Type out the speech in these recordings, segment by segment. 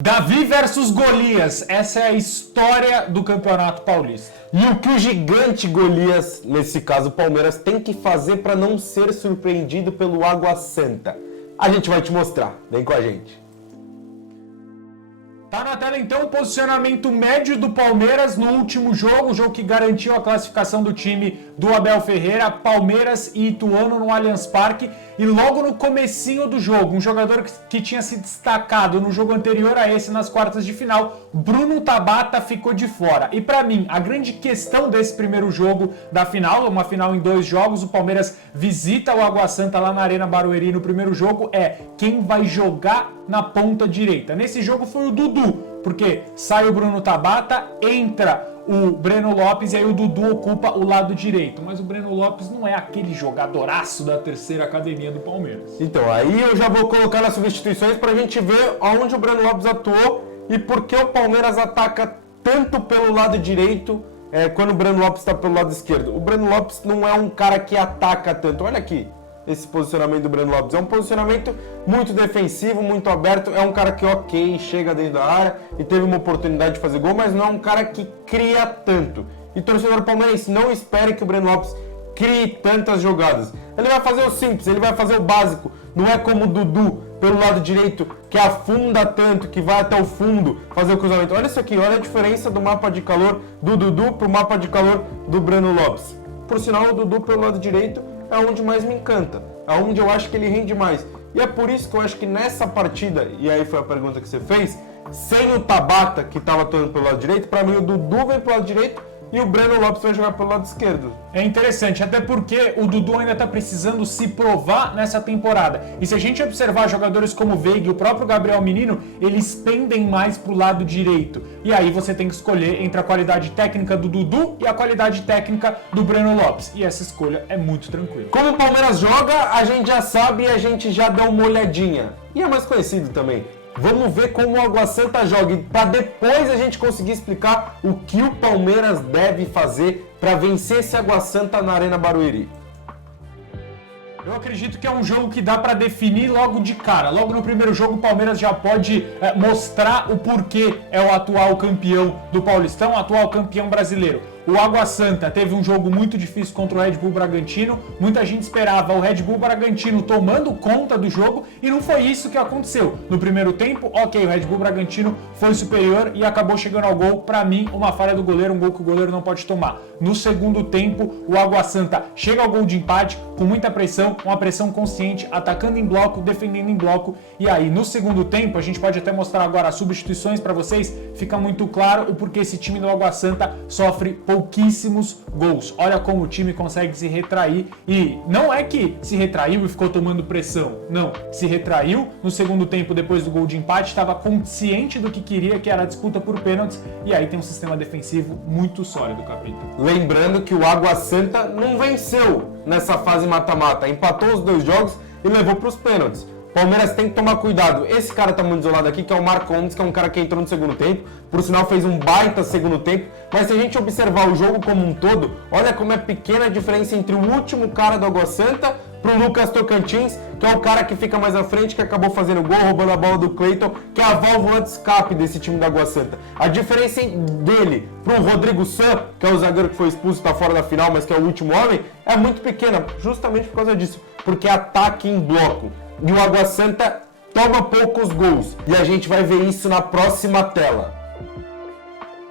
Davi versus Golias, essa é a história do Campeonato Paulista. E o que o gigante Golias, nesse caso o Palmeiras, tem que fazer para não ser surpreendido pelo Água Santa? A gente vai te mostrar, vem com a gente. Tá na tela então o posicionamento médio do Palmeiras no último jogo, o jogo que garantiu a classificação do time do Abel Ferreira, Palmeiras e Ituano no Allianz Parque. E logo no comecinho do jogo, um jogador que tinha se destacado no jogo anterior a esse nas quartas de final, Bruno Tabata, ficou de fora. E para mim, a grande questão desse primeiro jogo da final, uma final em 2 jogos, o Palmeiras visita o Água Santa lá na Arena Barueri no primeiro jogo, é quem vai jogar na ponta direita. Nesse jogo foi o Dudu, porque sai o Bruno Tabata, entra o Breno Lopes e aí o Dudu ocupa o lado direito. Mas o Breno Lopes não é aquele jogadoraço da terceira academia do Palmeiras. Então, aí eu já vou colocar nas substituições pra gente ver onde o Breno Lopes atuou e por que o Palmeiras ataca tanto pelo lado direito quando o Breno Lopes está pelo lado esquerdo. O Breno Lopes não é um cara que ataca tanto. Olha aqui esse posicionamento do Breno Lopes. É um posicionamento muito defensivo, muito aberto. É um cara que, chega dentro da área e teve uma oportunidade de fazer gol, mas não é um cara que cria tanto. E torcedor palmeirense, não espere que o Breno Lopes crie tantas jogadas. Ele vai fazer o simples, ele vai fazer o básico. Não é como o Dudu, pelo lado direito, que afunda tanto, que vai até o fundo fazer o cruzamento. Olha isso aqui, olha a diferença do mapa de calor do Dudu pro mapa de calor do Breno Lopes. Por sinal, o Dudu pelo lado direito é onde mais me encanta, é onde eu acho que ele rende mais. E é por isso que eu acho que nessa partida, e aí foi a pergunta que você fez, sem o Tabata, que estava atuando pelo lado direito, para mim o Dudu vem pelo lado direito e o Breno Lopes vai jogar pelo lado esquerdo. É interessante, até porque o Dudu ainda está precisando se provar nessa temporada. E se a gente observar jogadores como o Veiga e o próprio Gabriel Menino, eles pendem mais para o lado direito. E aí você tem que escolher entre a qualidade técnica do Dudu e a qualidade técnica do Breno Lopes. E essa escolha é muito tranquila. Como o Palmeiras joga, a gente já sabe e a gente já deu uma olhadinha. E é mais conhecido também. Vamos ver como o Água Santa joga, para depois a gente conseguir explicar o que o Palmeiras deve fazer para vencer esse Água Santa na Arena Barueri. Eu acredito que é um jogo que dá para definir logo de cara. Logo no primeiro jogo o Palmeiras já pode mostrar o porquê é o atual campeão do Paulistão, o atual campeão brasileiro. O Água Santa teve um jogo muito difícil contra o Red Bull Bragantino. Muita gente esperava o Red Bull Bragantino tomando conta do jogo e não foi isso que aconteceu. No primeiro tempo, ok, o Red Bull Bragantino foi superior e acabou chegando ao gol. Para mim, uma falha do goleiro, um gol que o goleiro não pode tomar. No segundo tempo, o Água Santa chega ao gol de empate com muita pressão, uma pressão consciente, atacando em bloco, defendendo em bloco. E aí, no segundo tempo, a gente pode até mostrar agora as substituições para vocês. Fica muito claro o porquê esse time do Água Santa sofre pouquíssimos gols. Olha como o time consegue se retrair e não é que se retraiu e ficou tomando pressão, não, se retraiu no segundo tempo depois do gol de empate, estava consciente do que queria, que era a disputa por pênaltis, e aí tem um sistema defensivo muito sólido, Capita. Lembrando que o Água Santa não venceu nessa fase mata-mata, empatou os 2 jogos e levou para os pênaltis. Palmeiras tem que tomar cuidado. Esse cara tá muito isolado aqui, que é o Marcondes, que é um cara que entrou no segundo tempo. Por sinal, fez um baita segundo tempo. Mas se a gente observar o jogo como um todo, olha como é pequena a diferença entre o último cara do Água Santa pro Lucas Tocantins, que é o cara que fica mais à frente, que acabou fazendo gol, roubando a bola do Cleiton, que é a válvula de escape desse time do Água Santa. A diferença dele pro Rodrigo San, que é o zagueiro que foi expulso, tá fora da final, mas que é o último homem, é muito pequena, justamente por causa disso. Porque ataque em bloco. E o Água Santa toma poucos gols. E a gente vai ver isso na próxima tela.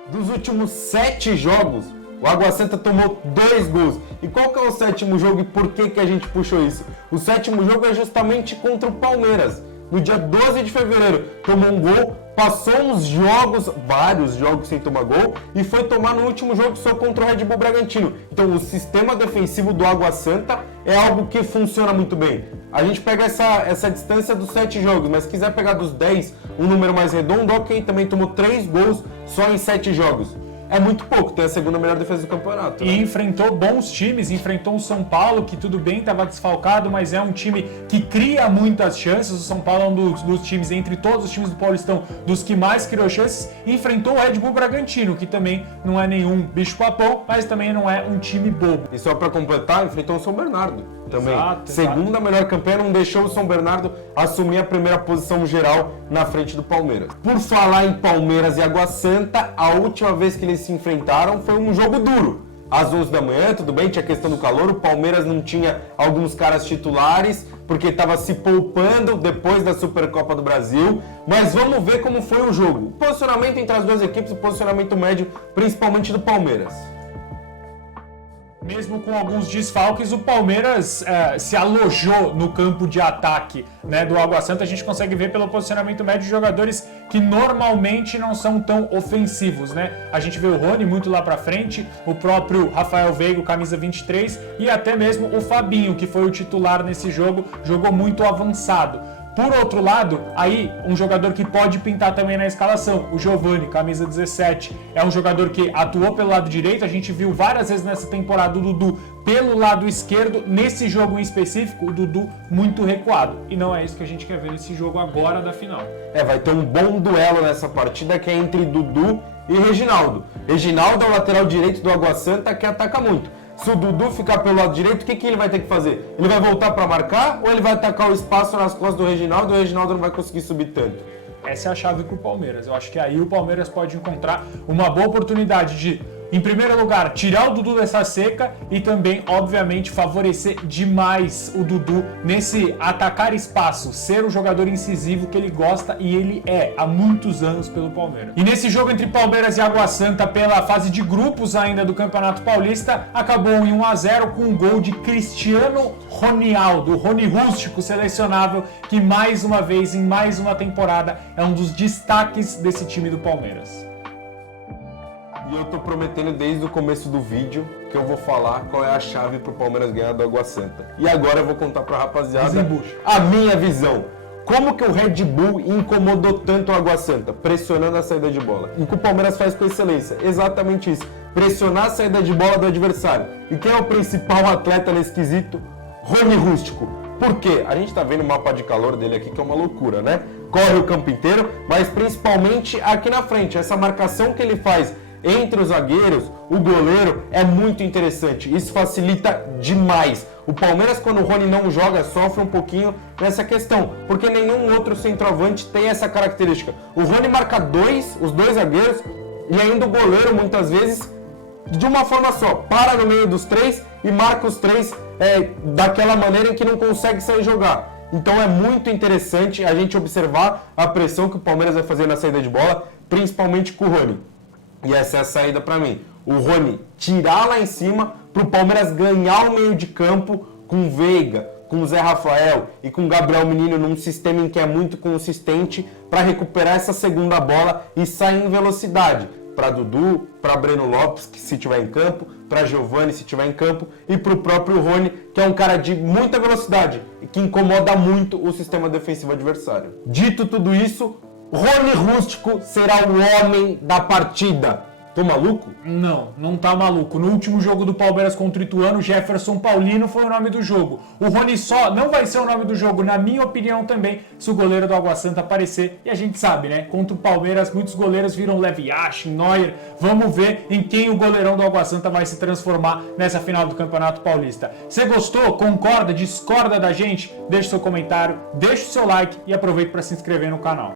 Dos últimos 7 jogos, o Água Santa tomou 2 gols. E qual que é o 7º jogo e por que a gente puxou isso? O 7º jogo é justamente contra o Palmeiras. No dia 12 de fevereiro, tomou um gol, passou uns jogos, vários jogos sem tomar gol, e foi tomar no último jogo só contra o Red Bull Bragantino. Então o sistema defensivo do Água Santa é algo que funciona muito bem. A gente pega essa distância dos 7 jogos, mas se quiser pegar dos 10, um número mais redondo, ok, também tomou 3 gols só em 7 jogos. É muito pouco, tem a segunda melhor defesa do campeonato. E enfrentou bons times, enfrentou o São Paulo, que tudo bem, estava desfalcado, mas é um time que cria muitas chances. O São Paulo é um dos times, entre todos os times do Paulistão, dos que mais criou chances. E enfrentou o Red Bull Bragantino, que também não é nenhum bicho-papão, mas também não é um time bobo. E só para completar, enfrentou o São Bernardo. também. Exato. Segunda melhor campanha, não deixou o São Bernardo assumir a primeira posição geral na frente do Palmeiras. Por falar em Palmeiras e Água Santa, a última vez que eles se enfrentaram foi um jogo duro. Às 11 da manhã, tudo bem, tinha questão do calor, o Palmeiras não tinha alguns caras titulares, porque estava se poupando depois da Supercopa do Brasil, mas vamos ver como foi o jogo. O posicionamento entre as duas equipes, o posicionamento médio, principalmente do Palmeiras. Mesmo com alguns desfalques, o Palmeiras se alojou no campo de ataque, né, do Água Santa. A gente consegue ver pelo posicionamento médio de jogadores que normalmente não são tão ofensivos, né? A gente vê o Rony muito lá pra frente, o próprio Rafael Veiga, camisa 23, e até mesmo o Fabinho, que foi o titular nesse jogo, jogou muito avançado. Por outro lado, aí um jogador que pode pintar também na escalação, o Giovani, camisa 17, é um jogador que atuou pelo lado direito, a gente viu várias vezes nessa temporada o Dudu pelo lado esquerdo, nesse jogo em específico, o Dudu muito recuado. E não é isso que a gente quer ver nesse jogo agora da final. Vai ter um bom duelo nessa partida que é entre Dudu e Reginaldo. Reginaldo é o lateral direito do Água Santa que ataca muito. Se o Dudu ficar pelo lado direito, o que ele vai ter que fazer? Ele vai voltar para marcar ou ele vai atacar o espaço nas costas do Reginaldo e o Reginaldo não vai conseguir subir tanto? Essa é a chave para o Palmeiras. Eu acho que aí o Palmeiras pode encontrar uma boa oportunidade de, em primeiro lugar, tirar o Dudu dessa seca e também, obviamente, favorecer demais o Dudu nesse atacar espaço, ser o jogador incisivo que ele gosta e ele é há muitos anos pelo Palmeiras. E nesse jogo entre Palmeiras e Água Santa pela fase de grupos ainda do Campeonato Paulista, acabou em 1-0 com um gol de Cristiano Ronaldo, Rony Rústico, selecionável, que mais uma vez, em mais uma temporada, é um dos destaques desse time do Palmeiras. E eu tô prometendo desde o começo do vídeo que eu vou falar qual é a chave pro Palmeiras ganhar do Água Santa. E agora eu vou contar pra rapaziada a minha visão. Como que o Red Bull incomodou tanto o Água Santa? Pressionando a saída de bola. E o que o Palmeiras faz com excelência? Exatamente isso. Pressionar a saída de bola do adversário. E quem é o principal atleta nesse quesito? Rony Rústico. Por quê? A gente tá vendo o mapa de calor dele aqui, que é uma loucura, né? Corre o campo inteiro, mas principalmente aqui na frente. Essa marcação que ele faz entre os zagueiros, o goleiro, é muito interessante. Isso facilita demais. O Palmeiras, quando o Rony não joga, sofre um pouquinho nessa questão, porque nenhum outro centroavante tem essa característica. O Rony marca os dois zagueiros, e ainda o goleiro, muitas vezes, de uma forma só, para no meio dos três e marca os três daquela maneira em que não consegue sair jogar. Então é muito interessante a gente observar a pressão que o Palmeiras vai fazer na saída de bola, principalmente com o Rony. E essa é a saída para mim. O Rony tirar lá em cima para o Palmeiras ganhar o meio de campo com Veiga, com Zé Rafael e com Gabriel Menino num sistema em que é muito consistente para recuperar essa segunda bola e sair em velocidade. Para Dudu, para Breno Lopes, que se tiver em campo, para Giovani, se tiver em campo, e para o próprio Rony, que é um cara de muita velocidade e que incomoda muito o sistema defensivo adversário. Dito tudo isso, Rony Rústico será o homem da partida. Tô maluco? Não, não tá maluco. No último jogo do Palmeiras contra o Ituano, Jefferson Paulino foi o nome do jogo. O Rony só não vai ser o nome do jogo, na minha opinião também, se o goleiro do Água Santa aparecer. E a gente sabe, né? Contra o Palmeiras, muitos goleiros viram Levi Yashin, Neuer. Vamos ver em quem o goleirão do Água Santa vai se transformar nessa final do Campeonato Paulista. Você gostou? Concorda? Discorda da gente? Deixe seu comentário, deixe o seu like e aproveite para se inscrever no canal.